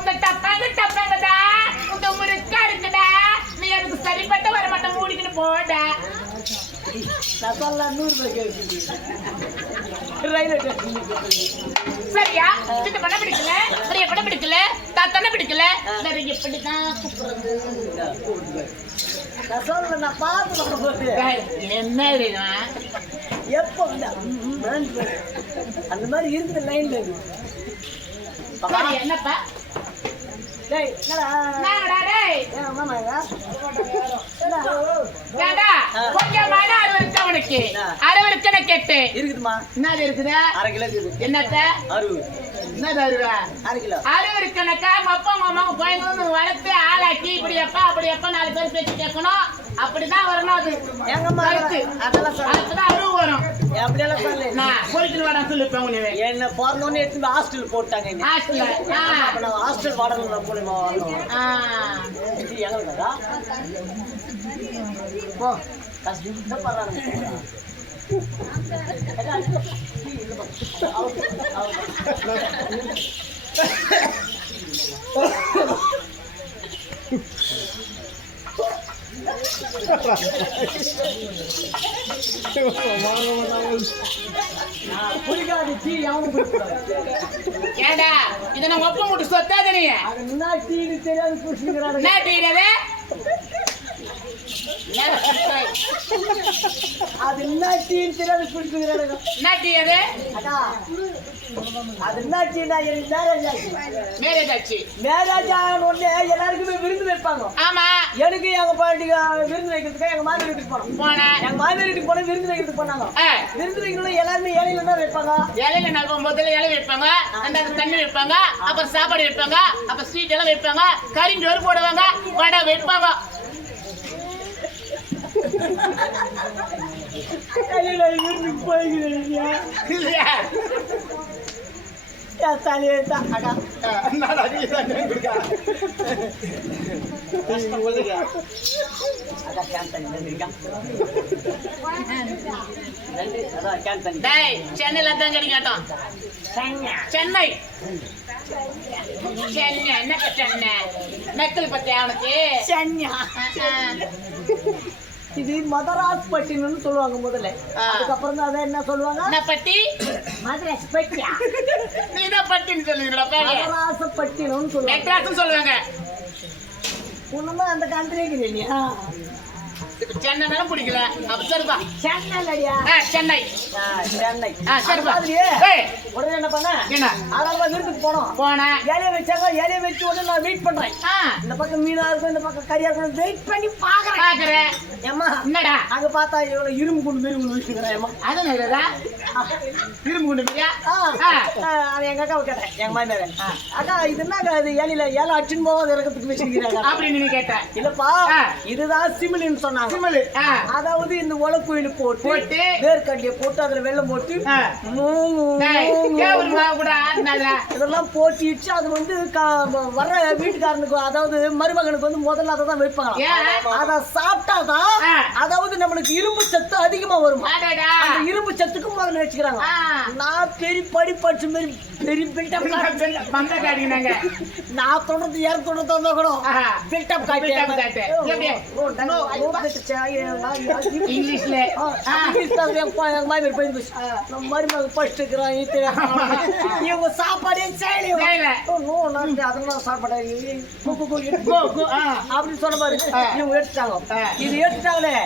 உங்க டப்பாங்கடா உங்க முறுக்கா இருக்குடா நீ எனக்கு சரிப்பட்ட வர மாட்டேன் மூடிக்கிட்டு போடா நான் சொல்ல 100 ரூபாய் கேட்குது சரியா சின்ன பண்ண பிடிக்கல பெரிய பண்ண பிடிக்கல தாத்தன பிடிக்கல வேற எப்படிதான் கூப்பிடுறது நான் சொல்ல நான் பார்த்து என்ன எப்போ அந்த மாதிரி இருக்குது லைன்ல என்னப்பா டேய் என்னடா டேய் மாமாங்க ஏடா கொஞ்சமான அறுவருக்கவனுக்கு அறுவருக்கன கேட்டு இருக்குதுமா என்னது இருக்குது 1/2 கிலோ இருக்குது என்னத்த 60 என்னது அறுவா 1/2 கிலோ அறுவருக்கனக்கா அப்பா அம்மா கோயந்து வளர்த்து ஆளாக்கி இப்படி எப்பா 4 பேர் பேச்சு கேட்கணும் அப்படிதான் வரணும் அது எங்கம்மா அதெல்லாம் சொல்ல அதுதான் அறுவு வரும் அப்படியெல்லாம் சொல்லு நான் பொறுக்கிட்டு வாடா சொல்லிப்பேன் உன்னை என்ன பிறந்தோன்னு எடுத்து ஹாஸ்டல் போட்டாங்க ஹாஸ்டல்ல அப்ப நான் ஹாஸ்டல் வாடகை மூலியமா வரணும் எங்களுக்கா போ கஷ்டம் பண்றாங்க புரியாது டீ யாவும் ஏடா இத நான் ஒப்ப முட்டு சொத்தாத நீ அது என்ன டீன்னு தெரியாது புரிஞ்சுக்கிறாங்க என்ன டீ இது அது என்ன டீன்னு தெரியாது புரிஞ்சுக்கிறாங்க என்ன டீ அது அக்கா அது என்ன டீனா எனக்கு மேரேஜ் ஆச்சு மேரேஜ் ஆன உடனே எல்லாருக்குமே விருந்து வைப்பாங்க ஆமா எனக்கு எங்க பாட்டிக்கு விருந்து வைக்கிறதுக்கு எங்க மாமியார் வீட்டுக்கு போனோம் எங்க மாமியார் வீட்டுக்கு போன விருந்து வைக்கிறதுக்கு போனாங்க விருந்து வைக்கணும் எல்லாருமே இலையில தான் வைப்பாங்க இலையில நான் முதல்ல இலை வைப்பாங்க அந்த தண்ணி வைப்பாங்க அப்புறம் சாப்பாடு வைப்பாங்க அப்புறம் ஸ்வீட் எல்லாம் வைப்பாங்க கறிஞ்சோறு போடுவாங்க வடை வைப்பாங்க விருந்துக்கு போய்க்கிறேன் தலையெழுத்தா அக்கா சென்னையில தான் கிடைக்காட்டும் சென்னை சென்னை என்ன சென்னை நக்கல் பத்தி அவனுக்கு சென்னை இது மதராஸ் பட்டினு சொல்லுவாங்க முதல்ல அதுக்கப்புறம் தான் அதை என்ன சொல்லுவாங்க என்ன பட்டி மதராஸ் பட்டியா நீ தான் பட்டின்னு சொல்லுவீங்களா மதராச பட்டினம்னு சொல்லுவாங்க மெட்ராஸ்னு சொல்லுவாங்க ஒண்ணுமே அந்த கண்ட்ரிக்கு இல்லையா சென்னை பிடிக்கல அப்ப சரிப்பா சென்னை இல்லையா சென்னை சென்னை சரிப்பா உடனே என்ன பண்ண என்ன அழகா விருந்துக்கு போனேன் இலைய வச்சாங்க இலைய வச்சு உடனே நான் வெயிட் பண்றேன் இந்த பக்கம் மீனா இருக்கும் இந்த பக்கம் கறியா இருக்கும் வெயிட் பண்ணி பாக்குறேன் ஏமா என்னடா அங்க பார்த்தா இவ்வளவு இரும்பு குண்டு மாரி ஒண்ணு வச்சுக்கிறேன் ஏமா அது என்னடா இரும்பு குண்டு மாரியா அது எங்க அக்காவை கேட்டேன் எங்க மாமியார் அக்கா இது என்ன இது இலையில இலை அடிச்சுன்னு போகாத இறக்கத்துக்கு வச்சுக்கிறாங்க அப்படின்னு நீ கேட்ட இல்லப்பா இதுதான் சிமிலின்னு சொன்னாங்க அதாவது இந்த உலக்குயில போட்டு வேர்க்கடலையை போட்டு அதுல வெள்ளம் போட்டு இதெல்லாம் போட்டிச்சு அது வந்து வர்ற வீட்டுக்காரனுக்கு அதாவது மருமகனுக்கு வந்து முதல்ல அதை தான் வைப்பாங்க அதை சாப்பிட்டாதான் அதாவது நம்மளுக்கு இரும்பு சத்து அதிகமா வரும் அந்த இரும்பு சத்துக்கு முதல்ல வச்சுக்கிறாங்க நான் பெரிய படி படிச்ச மாதிரி பெரிய பில்டப் நான் தொடர்ந்து யாரும் தொடர்ந்து வந்தா கூட பில்டப் காட்டு இங்கிலீஷ்ல மருமக ஃபர்ஸ்ட் இவங்க சாப்பாடே செய்யல அதெல்லாம் சாப்பாடு அப்படின்னு சொன்ன பாரு இவங்க எடுத்துட்டாங்க இது எடுத்துட்டாங்களே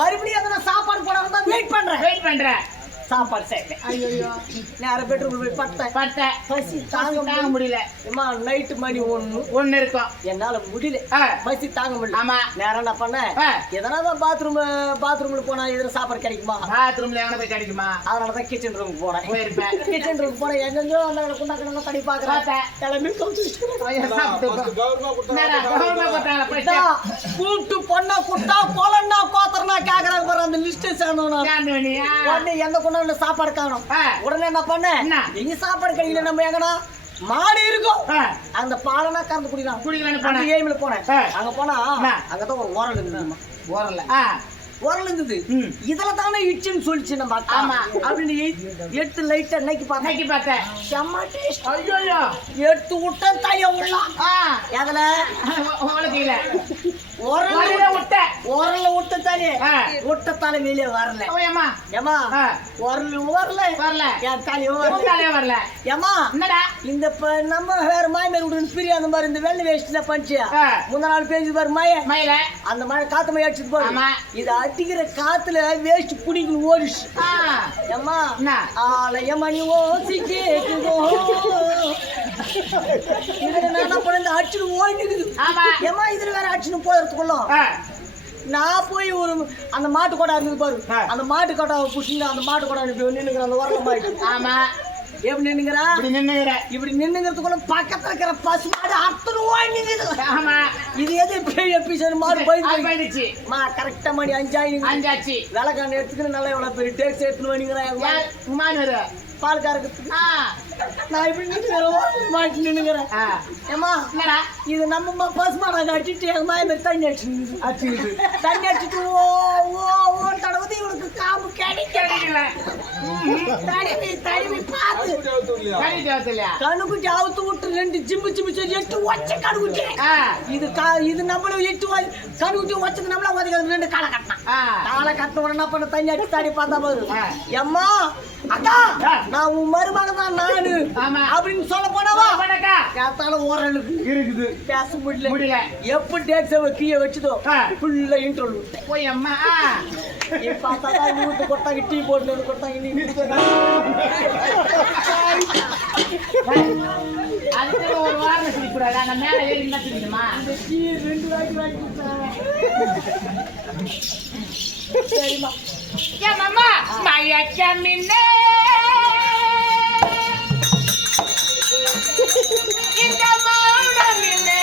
மறுபடியும் அதெல்லாம் சாப்பாடு போடாம தான் வெயிட் பண்றேன் சாப்பாடு செய்யல ஐயோ நேர பெட்ரூம் போய் பட்டேன் பசி தாங்க முடியல நைட்டு மணி ஒண்ணு இருக்கும் என்னால முடியல பசி தாங்க முடியல ஆமா நேரம் என்ன பண்ண எதனால பாத்ரூம்ல போனா எதிர சாப்பாடு கிடைக்குமா பாத்ரூம்ல எங்க போய் கிடைக்குமா அதனாலதான் கிச்சன் ரூமுக்கு போனேன் கிச்சன் ரூமுக்கு போனேன் எங்கெங்கோ அந்த குண்டாக்கணும் தடி பாக்குறேன் கிளம்பி கூட்டு பொண்ணா குட்டா கொலன்னா கோத்தரனா கேக்குறாங்க பாரு அந்த லிஸ்ட் சேர்ந்தோம் உடனே எங்க கொண்டு சாப்பாடு காணும் உடனே என்ன பண்ண இங்க சாப்பாடு கிடைக்கல நம்ம எங்கடா மாடு இருக்கும் அந்த பாலனா கறந்து குடிக்கலாம் போனேன் அங்க போனா அங்கதான் ஒரு ஓரல் இருக்கு ஓரல்ல உரல் இருந்தது இதுல தானே இச்சுன்னு சொல்லிச்சு நம்ம அக்கா. ஆமா. அப்படின்னு எடுத்து லைட்டா நைக்கி பார்த்தேன். செம்ம டேஸ்ட். ஐயோ எடுத்து விட்டா தலைய உள்ளாம். எதுல உலகில உரல்ல விட்ட விட்ட தானே விட்ட தலை வெளியே வரல. ஏமா வரல என் தலையும் வரல. ஏமா என்னடா இந்த நம்ம வேற மாயமேர் விட்டு பிரியாத மாதிரி இந்த வெள்ளை வேஷ்டில பண்ணிச்சு முந்தா நாள் பேசி பாரு மயில அந்த மழை காத்து மழை அடிச்சுட்டு போறோம். இது அடிக்கிற காத்துல வேஷ்டி புடிக்கணும் ஓடிச்சு. ஏமா ஆலயமா நீ ஓசி கேக்குதோ இதுல நான் பண்ண அடிச்சுட்டு ஓடிக்குது. ஏமா இதுல வேற அடிச்சுன்னு போறதுக்குள்ள நான் போய் ஒரு அந்த மாட்டு கொடை இருந்தது பாரு அந்த மாட்டு கொடை புடிச்சுங்க அந்த மாட்டு கொடை நின்னுங்கிற அந்த உரல மாட்டு எப்படி நின்னுங்கிறா இப்படி நின்னுங்கிறதுக்குள்ள பக்கத்துல இருக்கிற பசு மாடு அத்தனை ஓடிக்குது. இது எது பெரிய எபிசோட் மாடு போயிடுச்சு. கரெக்டா மணி 5 விளக்கான எடுத்துக்கிட்டு நல்லா எவ்வளவு பெரிய டேக்ஸ் எடுத்துன்னு வணிங்கிறேன் பால்காரருக்கு. நான் இப்படி மாட்டி நின்னுங்கிறேன். ஏமா இது நம்ம பசுமாடை அடிச்சுட்டு எங்க மாய மாதிரி தண்ணி அடிச்சுட்டு தண்ணி அடிச்சுட்டு ஓ தடவை இவனுக்கு காம்பு கிடைக்கல. தடவி பார்த்து கணுக்குட்டி அவுத்து விட்டு 2 ஜிம்பு 8 வச்ச கணுக்குட்டி இது நம்மளும் 8 கணுக்குட்டி வச்சது நம்மள ஒதுக்க 2 காலை கட்டின உடனே பண்ண தண்ணி அடிச்சு தாடி பார்த்தா பாரு. எம்மா அக்கா நான் உன் மருமக தான் நானு அப்படின்னு சொல்ல போனவா கேட்டாலும் ஓரளவுக்கு இருக்குது பேச முடியல. எப்படி டேக்ஸ கீழே வச்சுதோ ஃபுல்லா இன்ட்ரோல் போய் அம்மா பார்த்தா தான் வீட்டு கொட்டாங்க டீ போட்டு கொட்டாங்க நீ அதுக்கு ஒரு வாரம் குடிக்கூடாது. அந்த மேல ஏறி என்ன தெரியுமா இந்த டீ 2 வாங்கி சரிம்மா என் அம்மா மயக்கமின்னே இந்த மௌனமின்னே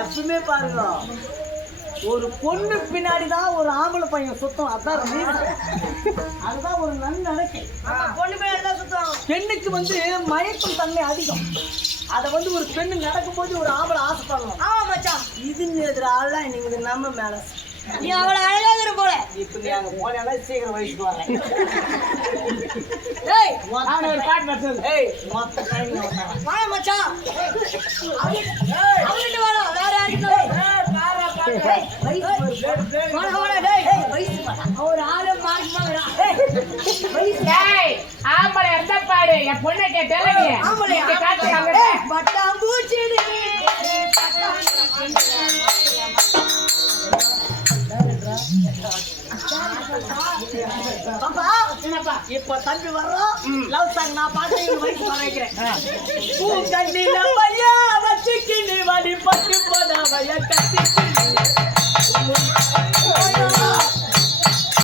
எப்பவுமே பாருங்க ஒரு பொண்ணு பின்னாடிதான் ஒரு ஆம்பளை பையன் சுத்தம். அதான் reason. அதுதான் ஒரு நன்னடக்கை. பொண்ணு பின்னாடி தான் சுத்தம். பெண்ணுக்கு வந்து மயக்கும் தன்மை அதிகம். அதை வந்து ஒரு பெண்ணு நடக்கும்போது ஒரு ஆம்பளை ஆசைப்படணும். ஆமா மச்சான், இது எதிரால நீங்க நம்ம மேல நீ அவளை அழகாக போல. இப்ப நீ அங்க போனா சீக்கிரம் வயசுக்கு வரேன். ஏய் நான் ஒரு பாட்டு பாடுறேன். ஏய் மொத்த டைம் வா மச்சான். அவங்கிட்ட வாடா, வேற யாருக்கு? ஏய் பாரா பாரு. ஏய் வயசு வாடா வாடா. டேய் வயசு ஒரு ஆளு மார்க்மாடா. ஏய் டேய் ஆம்பளை எந்த பாடு என் பொண்ணை கேட்டல நீ ஆம்பளை காட்டுறாங்க. பட்டாம்பூச்சி பாப்பா என்னப்பா இப்ப தம்பி வர்றோம். லவ் சாங் நான் பாட்டு வயசு வைக்கிறேன். பூ கண்ணில பையா வச்சுக்கினி வடி பட்டு போன வய கட்டி